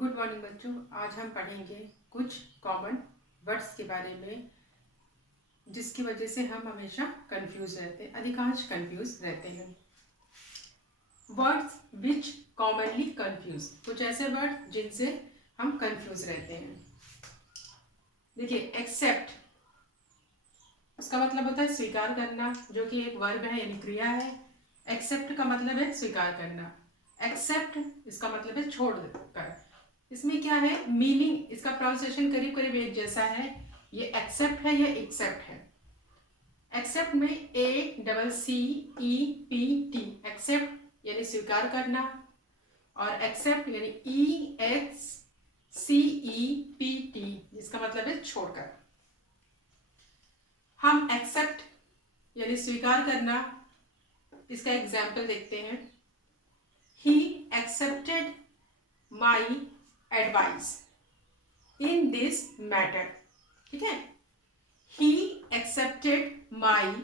Good morning बच्चों। आज हम पढ़ेंगे कुछ कॉमन वर्ड्स के बारे में जिसकी वजह से हम हमेशा कंफ्यूज रहते हैं, अधिकांश कंफ्यूज रहते हैं। वर्ड्स विच कॉमनली कंफ्यूज, कुछ ऐसे वर्ड जिनसे हम कंफ्यूज रहते हैं। देखिए, एक्सेप्ट, उसका मतलब होता है स्वीकार करना, जो कि एक वर्ब है यानी क्रिया है। एक्सेप्ट का मतलब है स्वीकार करना। एक्सेप्ट इसका मतलब है छोड़ कर। इसमें क्या है मीनिंग, इसका प्रोनाउंसिएशन करीब करीब एक जैसा है। ये एक्सेप्ट है, ये एक्सेप्ट है। एक्सेप्ट में ACCEPT, एक्सेप्ट यानी स्वीकार करना, और एक्सेप्ट यानी EXCEPT, जिसका मतलब है छोड़कर। हम एक्सेप्ट यानी स्वीकार करना, इसका एग्जाम्पल देखते हैं। He accepted my advice in this matter. ठीक है, he accepted my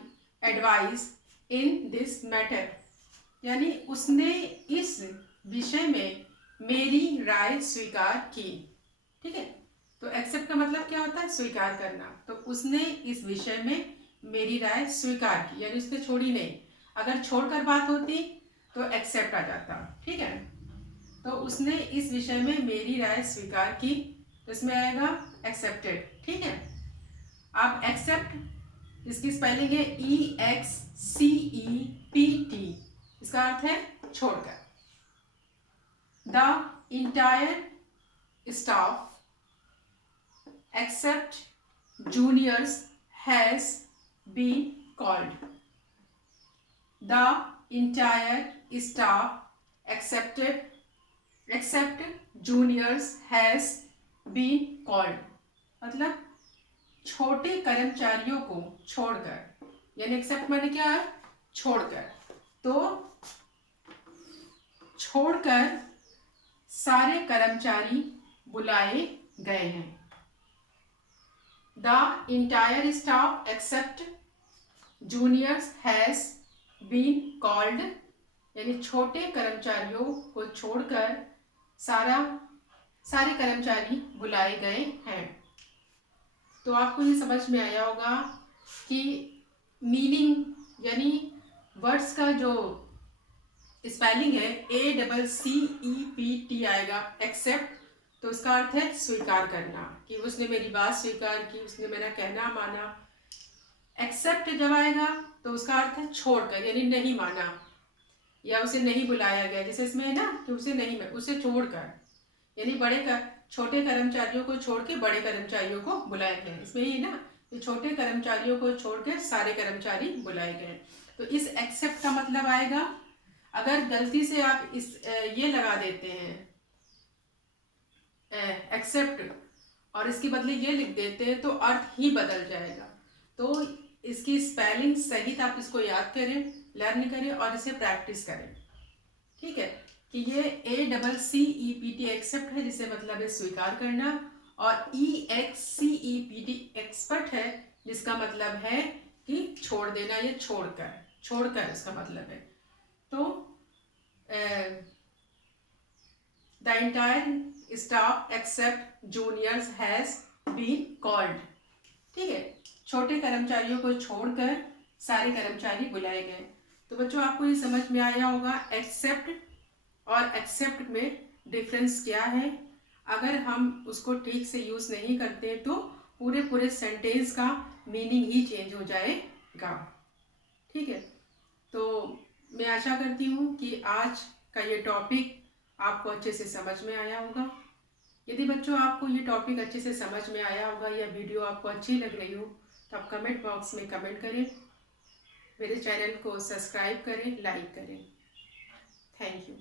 advice in this matter, यानी उसने इस विषय में मेरी राय स्वीकार की। ठीक है, तो एक्सेप्ट का मतलब क्या होता है स्वीकार करना। तो उसने इस विषय में मेरी राय स्वीकार की, यानी उसने छोड़ी नहीं। अगर छोड़कर बात होती तो एक्सेप्ट आ जाता। ठीक है, तो उसने इस विषय में मेरी राय स्वीकार की, तो इसमें आएगा एक्सेप्टेड। ठीक है, आप एक्सेप्ट, इसकी स्पेलिंग है EXCEPT, इसका अर्थ है छोड़कर। The entire staff except juniors has been called. The entire staff except juniors has been called, मतलब छोटे कर्मचारियों को छोड़कर, यानी एक्सेप्ट माने क्या है छोड़कर। तो छोड़कर सारे कर्मचारी बुलाए गए हैं। The entire staff except juniors has been called, यानी छोटे कर्मचारियों को छोड़कर सारे कर्मचारी बुलाए गए हैं। तो आपको ये समझ में आया होगा कि मीनिंग यानी वर्ड्स का जो स्पेलिंग है ACCEPT आएगा एक्सेप्ट, तो उसका अर्थ है स्वीकार करना, कि उसने मेरी बात स्वीकार की, उसने मेरा कहना माना। एक्सेप्ट जब आएगा तो उसका अर्थ है छोड़कर, यानी नहीं माना या उसे नहीं बुलाया गया। जैसे इसमें है ना कि उसे नहीं, उसे छोड़कर, यानी छोटे कर्मचारियों को छोड़ के बड़े कर्मचारियों को बुलाया गया। इसमें ही ना कि छोटे कर्मचारियों को छोड़ के सारे कर्मचारी बुलाए गए। तो इस एक्सेप्ट का मतलब आएगा, अगर गलती से आप इस ये लगा देते हैं एक्सेप्ट और इसके बदले ये लिख देते हैं तो अर्थ ही बदल जाएगा। तो इसकी स्पेलिंग सहित आप इसको याद करें, लर्न करें और इसे प्रैक्टिस करें। ठीक है, कि ये ACCEPT एक्सेप्ट है, जिसे मतलब है स्वीकार करना, और EXCEPT एक्सपर्ट है, जिसका मतलब है कि छोड़ देना, ये छोड़कर इसका मतलब है। तो the entire staff except juniors has been called. ठीक है, छोटे कर्मचारियों को छोड़कर सारे कर्मचारी बुलाए गए। तो बच्चों आपको ये समझ में आया होगा एक्सेप्ट और एक्सेप्ट में डिफरेंस क्या है। अगर हम उसको ठीक से यूज़ नहीं करते तो पूरे सेंटेंस का मीनिंग ही चेंज हो जाएगा। ठीक है, तो मैं आशा करती हूँ कि आज का ये टॉपिक आपको अच्छे से समझ में आया होगा। यदि बच्चों आपको ये टॉपिक अच्छे से समझ में आया होगा या वीडियो आपको अच्छी लग रही हो तो आप कमेंट बॉक्स में कमेंट करें, मेरे चैनल को सब्सक्राइब करें, लाइक करें। Thank you.